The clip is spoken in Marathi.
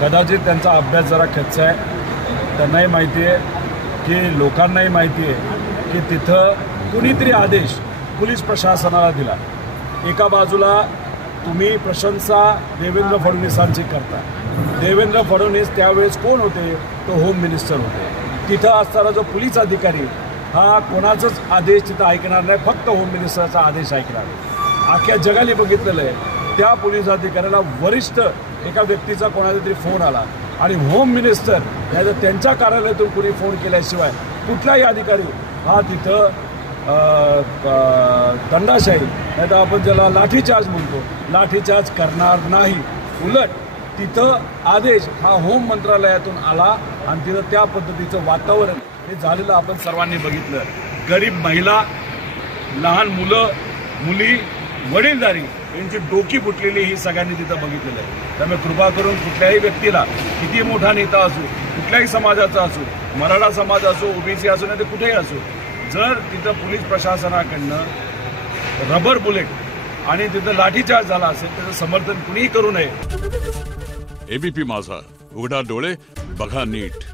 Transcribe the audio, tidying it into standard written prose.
कदाचित त्यांचा अभ्यास जरा कच्चा आहे। त्यांनाही माहिती आहे की लोकांनाही माहिती आहे की तिथं कुणीतरी आदेश पोलीस प्रशासनाला दिला। एका बाजूला तुम्ही प्रशंसा देवेंद्र फडणवीसांची करता। देवेंद्र फडणवीस त्यावेळेस कोण होते? तो होम मिनिस्टर होते। तिथं असणारा जो पोलीस अधिकारी हा कोणाचाच आदेश तिथं ऐकणार नाही, फक्त होम मिनिस्टरचा आदेश ऐकणार आहे। अख्ख्या जगाने बघितलेलं आहे त्या पोलीस अधिकाऱ्याला वरिष्ठ एका व्यक्तीचा कोणाचा तरी फोन आला आणि होम मिनिस्टर नाही त्यांच्या कार्यालयातून कुणी फोन केल्याशिवाय कुठलाही अधिकारी हा तिथं दंडाशाही नाही तर आपण ज्याला लाठीचार्ज म्हणतो लाठीचार्ज करणार नाही। उलट तिथं आदेश हा होम मंत्रालयातून आला आणि तिथं त्या पद्धतीचं वातावरण हे झालेलं आपण सर्वांनी बघितलं। गरीब महिला, लहान मुलं मुली, वडीलधारी यांची डोकी फुटलेली ही सगळ्यांनी तिथं बघितलेलं आहे। त्यामुळे कृपा करून कुठल्याही व्यक्तीला किती मोठा नेता असो, कुठल्याही समाजाचा असो, मराठा समाज असो, ओबीसी असो नाही तर कुठेही असो, जर तिथं पोलीस प्रशासनाकडनं रबर बुलेट आणि तिथं लाठीचार्ज झाला असेल त्याचं समर्थन कुणीही करू नये। एबीपी माझा, उघडा डोळे बघा नीट।